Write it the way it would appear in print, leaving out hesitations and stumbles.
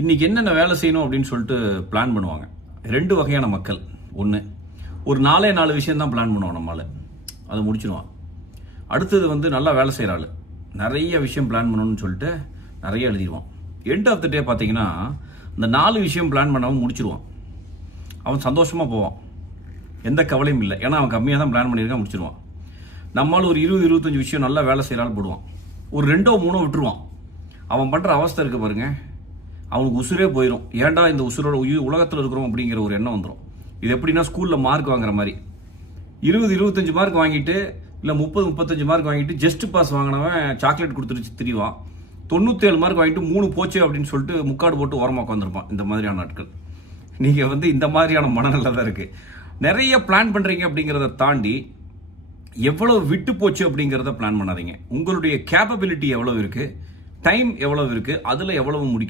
இன்னைக்கு என்னென்ன வேலை செய்யணும் அப்படின்னு சொல்லிட்டு பிளான் பண்ணுவாங்க. ரெண்டு வகையான மக்கள். ஒன்று, ஒரு 4 விஷயம் தான் பிளான் பண்ணுவான் நம்மளால, அதை முடிச்சிடுவான். அடுத்தது நல்லா வேலை செய்கிற ஆள், நிறைய விஷயம் பிளான் பண்ணணும்னு சொல்லிட்டு நிறைய எழுதிடுவான். எண்ட் ஆஃப் த டே பார்த்தீங்கன்னா இந்த 4 விஷயம் பிளான் பண்ணவன் முடிச்சிருவான். அவன் சந்தோஷமாக போவான், எந்த கவலையும் இல்லை. ஏன்னா அவன் கம்மியாக தான் பிளான் பண்ணியிருக்கான், முடிச்சிருவான். நம்மளால் ஒரு 20-25 விஷயம் நல்லா வேலை செய்கிறாள் போடுவான். ஒரு 2-3 விட்டுருவான். அவன் பண்ணுற அவஸ்தை இருக்குது பாருங்க, அவனுக்கு உசுரே போயிடும். ஏன்டா இந்த உசுரோட உலகத்தில் இருக்கிறோம் அப்படிங்கிற ஒரு எண்ணம் வந்துடும். இது எப்படின்னா ஸ்கூலில் மார்க் வாங்குற மாதிரி, 20-25 மார்க் வாங்கிட்டு இல்லை 30-35 மார்க் வாங்கிட்டு ஜஸ்ட் பாஸ் வாங்கினவன் சாக்லேட் கொடுத்துருச்சு திரிவான். 97 மார்க் வாங்கிட்டு 3 போச்சு அப்படின்னு சொல்லிட்டு முக்காடு போட்டு ஓரமாக உட்காந்துருப்பான். இந்த மாதிரியான நாட்கள் நீங்கள் இந்த மாதிரியான மனநிலை தான் இருக்குது. நிறைய பிளான் பண்ணுறீங்க அப்படிங்கிறத தாண்டி எவ்வளவு விட்டு போச்சு அப்படிங்கிறத பிளான் பண்ணாதீங்க. உங்களுடைய கேப்பபிலிட்டி எவ்வளவு இருக்குது, டைம் எவ்வளவு இருக்குது, அதில் எவ்வளவு முடிக்க